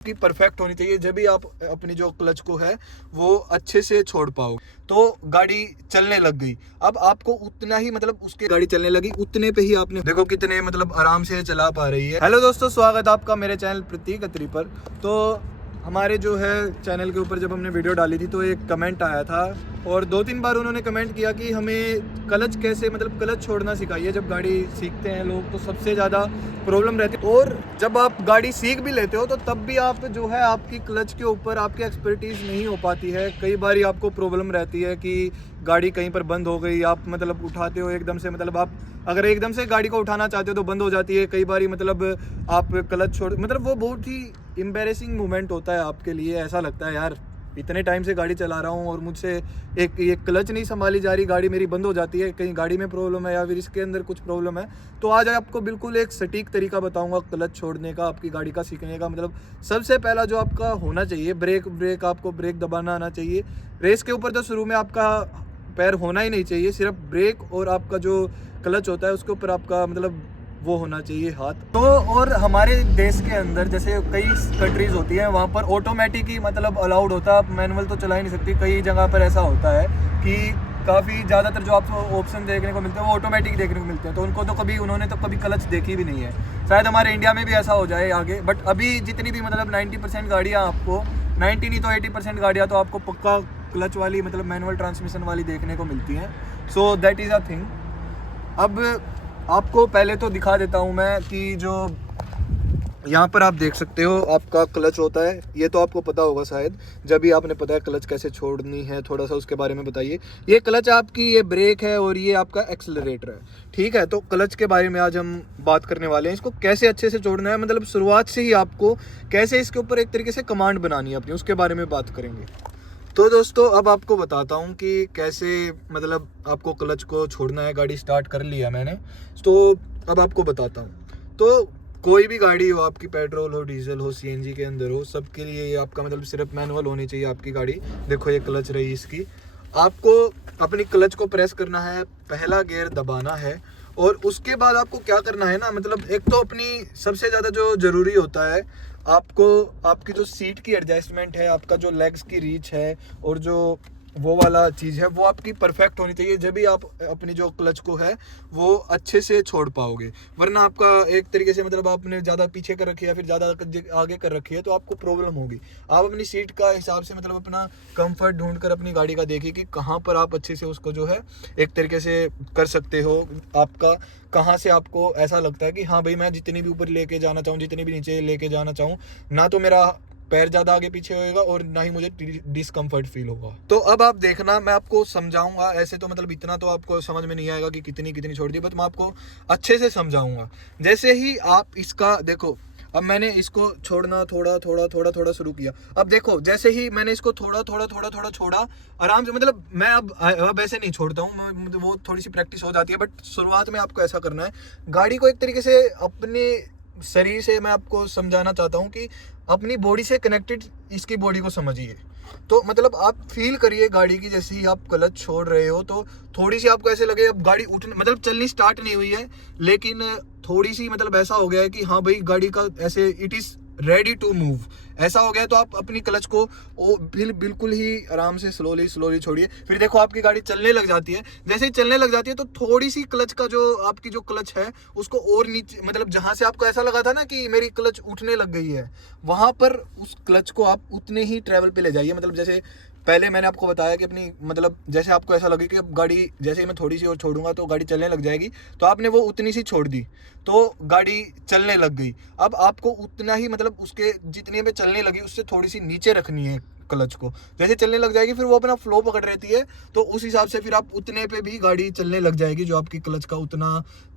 की परफेक्ट होनी चाहिए, जब भी आप अपनी जो क्लच को है वो अच्छे से छोड़ पाओ। तो गाड़ी चलने लग गई। अब आपको उतना ही मतलब उसके गाड़ी चलने लगी उतने पे ही आपने देखो कितने मतलब आराम से चला पा रही है। हेलो दोस्तों, स्वागत है आपका मेरे चैनल प्रतीक अत्री पर। तो हमारे जो है चैनल के ऊपर जब हमने वीडियो डाली थी तो एक कमेंट आया था और 2-3 बार उन्होंने कमेंट किया कि हमें क्लच कैसे मतलब क्लच छोड़ना सिखाइए। जब गाड़ी सीखते हैं लोग तो सबसे ज़्यादा प्रॉब्लम रहती है, और जब आप गाड़ी सीख भी लेते हो तो तब भी आप जो है आपकी क्लच के ऊपर आपकी एक्सपर्टीज़ नहीं हो पाती है। कई बार आपको प्रॉब्लम रहती है कि गाड़ी कहीं पर बंद हो गई, आप मतलब उठाते हो एकदम से, मतलब आप अगर एकदम से गाड़ी को उठाना चाहते हो तो बंद हो जाती है। कई बार मतलब आप क्लच छोड़ मतलब वो बहुत ही एम्बैरेसिंग मोमेंट होता है आपके लिए। ऐसा लगता है यार इतने टाइम से गाड़ी चला रहा हूँ और मुझसे एक क्लच नहीं संभाली जा रही, गाड़ी मेरी बंद हो जाती है। कहीं गाड़ी में प्रॉब्लम है या फिर इसके अंदर कुछ प्रॉब्लम है। तो आज आपको बिल्कुल एक सटीक तरीका बताऊंगा क्लच छोड़ने का, आपकी गाड़ी का सीखने का। मतलब सबसे पहला जो आपका होना चाहिए ब्रेक आपको ब्रेक दबाना आना चाहिए। रेस के ऊपर तो शुरू में आपका पैर होना ही नहीं चाहिए, सिर्फ ब्रेक और आपका जो क्लच होता है उसके ऊपर आपका मतलब वो होना चाहिए हाथ। तो और हमारे देश के अंदर जैसे कई कंट्रीज होती हैं वहाँ पर ऑटोमेटिक ही मतलब अलाउड होता है, आप मैनुअल तो चला ही नहीं सकती। कई जगह पर ऐसा होता है कि काफ़ी ज़्यादातर जो आपको ऑप्शन देखने को मिलते हैं वो ऑटोमेटिक देखने को मिलते हैं, तो उनको तो उन्होंने तो कभी क्लच देखी भी नहीं है। शायद हमारे इंडिया में भी ऐसा हो जाए आगे, बट अभी जितनी भी मतलब 90% गाड़ियाँ आपको 90 नहीं तो 80% गाड़ियाँ तो आपको पक्का क्लच वाली मतलब मैनुअल ट्रांसमिशन वाली देखने को मिलती हैं। So that is a thing. अब आपको पहले तो दिखा देता हूँ मैं कि जो यहाँ पर आप देख सकते हो आपका क्लच होता है, ये तो आपको पता होगा शायद, जब भी आपने पता है क्लच कैसे छोड़नी है। थोड़ा सा उसके बारे में बताइए। ये क्लच आपकी ये ब्रेक है और ये आपका एक्सेलरेटर है, ठीक है। तो क्लच के बारे में आज हम बात करने वाले हैं, इसको कैसे अच्छे से छोड़ना है, मतलब शुरुआत से ही आपको कैसे इसके ऊपर एक तरीके से कमांड बनानी है अपनी, उसके बारे में बात करेंगे। तो दोस्तों अब आपको बताता हूँ कि कैसे मतलब आपको क्लच को छोड़ना है। गाड़ी स्टार्ट कर लिया मैंने, तो अब आपको बताता हूँ। तो कोई भी गाड़ी हो आपकी, पेट्रोल हो, डीजल हो, सीएनजी के अंदर हो, सबके लिए ये आपका मतलब सिर्फ मैनुअल होनी चाहिए आपकी गाड़ी। देखो ये क्लच रही इसकी, आपको अपनी क्लच को प्रेस करना है, पहला गियर दबाना है और उसके बाद आपको क्या करना है ना, मतलब एक तो अपनी सबसे ज़्यादा जो ज़रूरी होता है आपको आपकी जो सीट की एडजस्टमेंट है, आपका जो लेग्स की रीच है और जो वो वाला चीज़ है वो आपकी परफेक्ट होनी चाहिए, जब भी आप अपनी जो क्लच को है वो अच्छे से छोड़ पाओगे। वरना आपका एक तरीके से मतलब आपने ज़्यादा पीछे कर रखी है या फिर ज़्यादा आगे कर रखी है तो आपको प्रॉब्लम होगी। आप अपनी सीट का हिसाब से मतलब अपना कंफर्ट ढूंढ कर अपनी गाड़ी का देखिए कि कहाँ पर आप अच्छे से उसको जो है एक तरीके से कर सकते हो। आपका कहाँ से आपको ऐसा लगता है कि हाँ भाई मैं जितनी भी ऊपर लेके जाना चाहूँ, जितनी भी नीचे लेके जाना चाहूँ, ना तो मेरा पैर ज़्यादा आगे पीछे होएगा और ना ही मुझे डिस्कम्फर्ट फील होगा। तो अब आप देखना, मैं आपको समझाऊंगा। ऐसे तो मतलब इतना तो आपको समझ में नहीं आएगा कि कितनी कितनी छोड़ दी, बट मैं आपको अच्छे से समझाऊंगा। जैसे ही आप इसका देखो, अब मैंने इसको छोड़ना थोड़ा थोड़ा थोड़ा थोड़ा शुरू किया। अब देखो जैसे ही मैंने इसको थोड़ा थोड़ा थोड़ा थोड़ा छोड़ा आराम से, मतलब मैं अब ऐसे नहीं छोड़ता हूँ, वो थोड़ी सी प्रैक्टिस हो जाती है, बट शुरुआत में आपको ऐसा करना है। गाड़ी को एक तरीके से अपने शरीर से मैं आपको समझाना चाहता हूँ कि अपनी बॉडी से कनेक्टेड इसकी बॉडी को समझिए। तो मतलब आप फील करिए गाड़ी की, जैसे ही आप क्लच छोड़ रहे हो तो थोड़ी सी आपको ऐसे लगे अब गाड़ी उठने मतलब चलनी स्टार्ट नहीं हुई है, लेकिन थोड़ी सी मतलब ऐसा हो गया है कि हाँ भाई गाड़ी का ऐसे it is ready to move, ऐसा हो गया है। तो आप अपनी क्लच को बिल्कुल ही आराम से स्लोली स्लोली छोड़िए। फिर देखो आपकी गाड़ी चलने लग जाती है। जैसे ही चलने लग जाती है तो थोड़ी सी क्लच का जो आपकी जो क्लच है उसको और नीचे, मतलब जहां से आपको ऐसा लगा था ना कि मेरी क्लच उठने लग गई है, वहां पर उस क्लच को आप उतने ही ट्रेवल पे ले जाइए। मतलब जैसे पहले मैंने आपको बताया कि अपनी मतलब जैसे आपको ऐसा लगे कि अब गाड़ी जैसे ही मैं थोड़ी सी और छोड़ूंगा तो गाड़ी चलने लग जाएगी, तो आपने वो उतनी सी छोड़ दी तो गाड़ी चलने लग गई। अब आपको उतना ही मतलब उसके जितने पे चलने लगी उससे थोड़ी सी नीचे रखनी है क्लच को। जैसे चलने लग जाएगी फिर वो अपना फ्लो पकड़ रहती है, तो उस हिसाब से फिर आप उतने पे भी गाड़ी चलने लग जाएगी, जो आपकी क्लच का उतना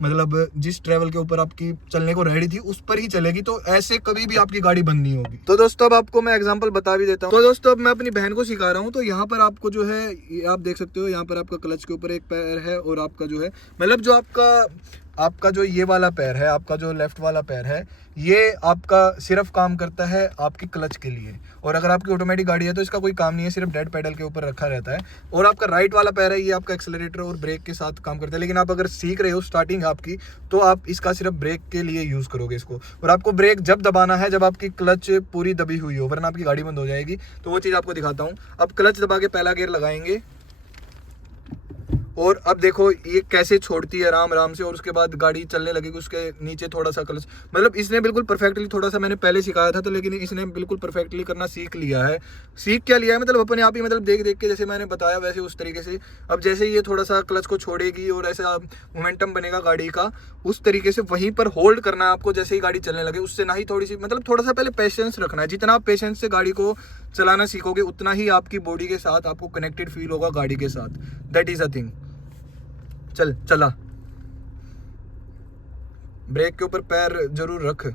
मतलब जिस ट्रेवल के ऊपर आपकी चलने को रेडी थी उस पर ही चलेगी। तो ऐसे कभी भी आपकी गाड़ी बंद नहीं होगी। तो दोस्तों अब आपको मैं एग्जांपल बता भी देता हूँ। तो दोस्तों अब मैं अपनी बहन को सिखा रहा हूँ। तो यहाँ पर आपको जो है आप देख सकते हो, यहाँ पर आपका क्लच के ऊपर एक पैर है और आपका जो है मतलब जो आपका आपका जो ये वाला पैर है, आपका जो लेफ्ट वाला पैर है, ये आपका सिर्फ काम करता है आपकी क्लच के लिए। और अगर आपकी ऑटोमेटिक गाड़ी है तो इसका कोई काम नहीं है, सिर्फ डेड पेडल के ऊपर रखा रहता है। और आपका राइट वाला पैर है, ये आपका एक्सेलरेटर और ब्रेक के साथ काम करता है। लेकिन आप अगर सीख रहे हो स्टार्टिंग आपकी, तो आप इसका सिर्फ ब्रेक के लिए यूज़ करोगे इसको। और आपको ब्रेक जब दबाना है जब आपकी क्लच पूरी दबी हुई हो, वरना आपकी गाड़ी बंद हो जाएगी। तो वो चीज़ आपको दिखाता हूँ। अब क्लच दबा के पहला गियर लगाएंगे और अब देखो ये कैसे छोड़ती है आराम आराम से, और उसके बाद गाड़ी चलने लगेगी। उसके नीचे थोड़ा सा क्लच, मतलब इसने बिल्कुल परफेक्टली, थोड़ा सा मैंने पहले सिखाया था तो, लेकिन इसने बिल्कुल परफेक्टली करना सीख लिया है। सीख क्या लिया है, मतलब अपने आप ही, मतलब देख देख के जैसे मैंने बताया वैसे उस तरीके से। अब जैसे ये थोड़ा सा क्लच को छोड़ेगी और ऐसा मोमेंटम बनेगा गाड़ी का, उस तरीके से वहीं पर होल्ड करना है आपको जैसे ही गाड़ी चलने लगे। उससे ना ही थोड़ी सी, मतलब थोड़ा सा पहले पेशेंस रखना है। जितना आप पेशेंस से गाड़ी को चलाना सीखोगे उतना ही आपकी बॉडी के साथ आपको कनेक्टेड फील होगा गाड़ी के साथ। That is a thing. चला, ब्रेक के ऊपर पैर जरूर रख,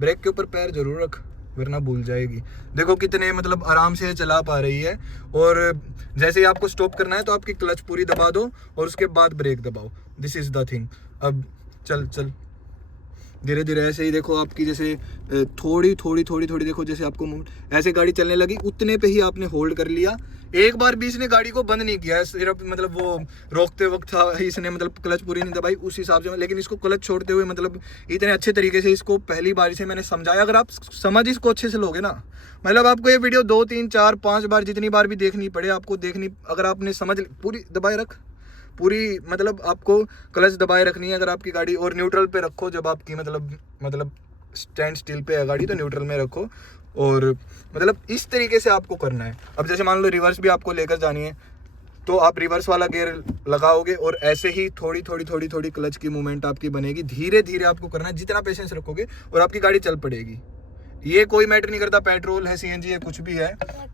ब्रेक के ऊपर पैर जरूर रख, वरना भूल जाएगी। देखो कितने मतलब आराम से चला पा रही है। और जैसे ही आपको स्टॉप करना है तो आपकी क्लच पूरी दबा दो और उसके बाद ब्रेक दबाओ। This is the thing. अब चल धीरे धीरे ऐसे ही देखो आपकी जैसे थोड़ी देखो जैसे आपको ऐसे गाड़ी चलने लगी, उतने पे ही आपने होल्ड कर लिया। एक बार भी इसने गाड़ी को बंद नहीं किया, सिर्फ मतलब वो रोकते वक्त था इसने मतलब क्लच पूरी नहीं दबाई उस हिसाब से। लेकिन इसको क्लच छोड़ते हुए मतलब इतने अच्छे तरीके से इसको पहली बार से मैंने समझाया। अगर आप समझ इसको अच्छे से लोगे ना, मतलब आपको ये वीडियो 2 3 4 5 बार जितनी बार भी देखनी पड़े आपको देखनी, अगर आपने समझ पूरी दबाए रख, पूरी मतलब आपको क्लच दबाए रखनी है अगर आपकी गाड़ी। और न्यूट्रल पे रखो जब आपकी मतलब स्टैंड स्टिल पे है गाड़ी तो न्यूट्रल में रखो। और मतलब इस तरीके से आपको करना है। अब जैसे मान लो रिवर्स भी आपको लेकर जानी है तो आप रिवर्स वाला गियर लगाओगे और ऐसे ही थोड़ी क्लच की मूवमेंट आपकी बनेगी। धीरे धीरे आपको करना है, जितना पेशेंस रखोगे और आपकी गाड़ी चल पड़ेगी। ये कोई मैटर नहीं करता पेट्रोल है, सीएनजी है, कुछ भी है।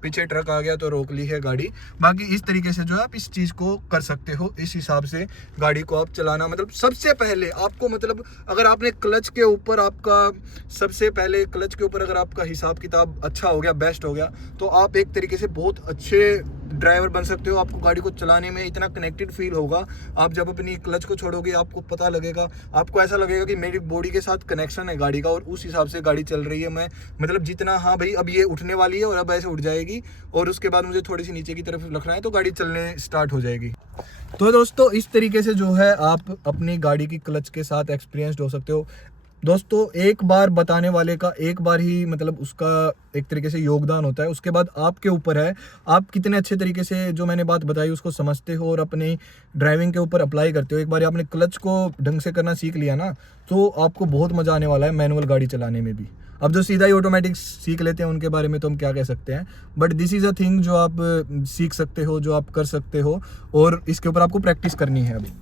पीछे ट्रक आ गया तो रोक ली है गाड़ी। बाकी इस तरीके से जो है आप इस चीज़ को कर सकते हो। इस हिसाब से गाड़ी को आप चलाना, मतलब सबसे पहले आपको, मतलब अगर आपने क्लच के ऊपर आपका सबसे पहले क्लच के ऊपर अगर आपका हिसाब किताब अच्छा हो गया, बेस्ट हो गया, तो आप एक तरीके से बहुत अच्छे ड्राइवर बन सकते हो। आपको गाड़ी को चलाने में इतना कनेक्टेड फील होगा। आप जब अपनी क्लच को छोड़ोगे आपको पता लगेगा, आपको ऐसा लगेगा कि मेरी बॉडी के साथ कनेक्शन है गाड़ी का और उस हिसाब से गाड़ी चल रही है। मैं मतलब जितना, हाँ भाई अब ये उठने वाली है और अब ऐसे उठ जाएगी और उसके बाद मुझे थोड़ी सी नीचे की तरफ रखना है तो गाड़ी चलने स्टार्ट हो जाएगी। तो दोस्तों इस तरीके से जो है आप अपनी गाड़ी की क्लच के साथ एक्सपीरियंस्ड हो सकते हो। दोस्तों एक बार बताने वाले का एक बार ही मतलब उसका एक तरीके से योगदान होता है, उसके बाद आपके ऊपर है आप कितने अच्छे तरीके से जो मैंने बात बताई उसको समझते हो और अपनी ड्राइविंग के ऊपर अप्लाई करते हो। एक बार आपने क्लच को ढंग से करना सीख लिया ना तो आपको बहुत मज़ा आने वाला है मैनुअल गाड़ी चलाने में भी। अब जो सीधा ही ऑटोमेटिक सीख लेते हैं उनके बारे में तो हम क्या कह सकते हैं, but this is a thing जो आप सीख सकते हो, जो आप कर सकते हो और इसके ऊपर आपको प्रैक्टिस करनी है अभी।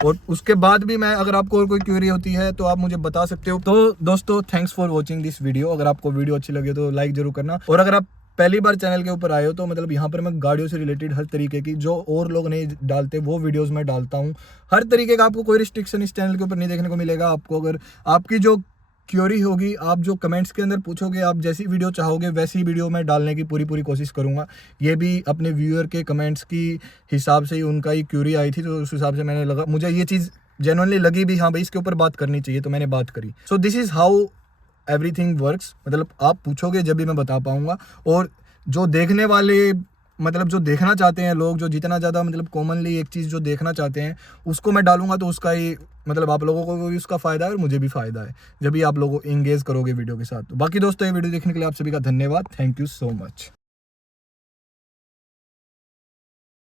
और उसके बाद भी मैं, अगर आपको और कोई क्वेरी होती है तो आप मुझे बता सकते हो। तो दोस्तों thanks for watching this video. अगर आपको वीडियो अच्छी लगे तो लाइक जरूर करना। और अगर आप पहली बार चैनल के ऊपर आए हो तो मतलब यहाँ पर मैं गाड़ियों से रिलेटेड हर तरीके की जो और लोग नहीं डालते वो वीडियोस मैं डालता हूँ। हर तरीके का आपको कोई रिस्ट्रिक्शन इस चैनल के ऊपर नहीं देखने को मिलेगा। आपको अगर आपकी जो क्यूरी होगी, आप जो कमेंट्स के अंदर पूछोगे, आप जैसी वीडियो चाहोगे वैसी वीडियो मैं डालने की पूरी कोशिश करूंगा। ये भी अपने व्यूअर के कमेंट्स की हिसाब से ही उनका ही क्यूरी आई थी तो उस हिसाब से मैंने लगा, मुझे ये चीज़ जेन्युइनली लगी भी, हाँ भाई इसके ऊपर बात करनी चाहिए तो मैंने बात करी। So this is how everything works. मतलब आप पूछोगे जब भी मैं बता पाऊँगा। और जो देखने वाले, मतलब जो देखना चाहते हैं लोग, जो जितना ज़्यादा मतलब कॉमनली एक चीज़ जो देखना चाहते हैं उसको मैं डालूंगा तो उसका ही मतलब आप लोगों को भी उसका फ़ायदा है और मुझे भी फ़ायदा है जब भी आप लोगों इंगेज करोगे वीडियो के साथ। तो बाकी दोस्तों ये वीडियो देखने के लिए आप सभी का धन्यवाद। Thank you so much.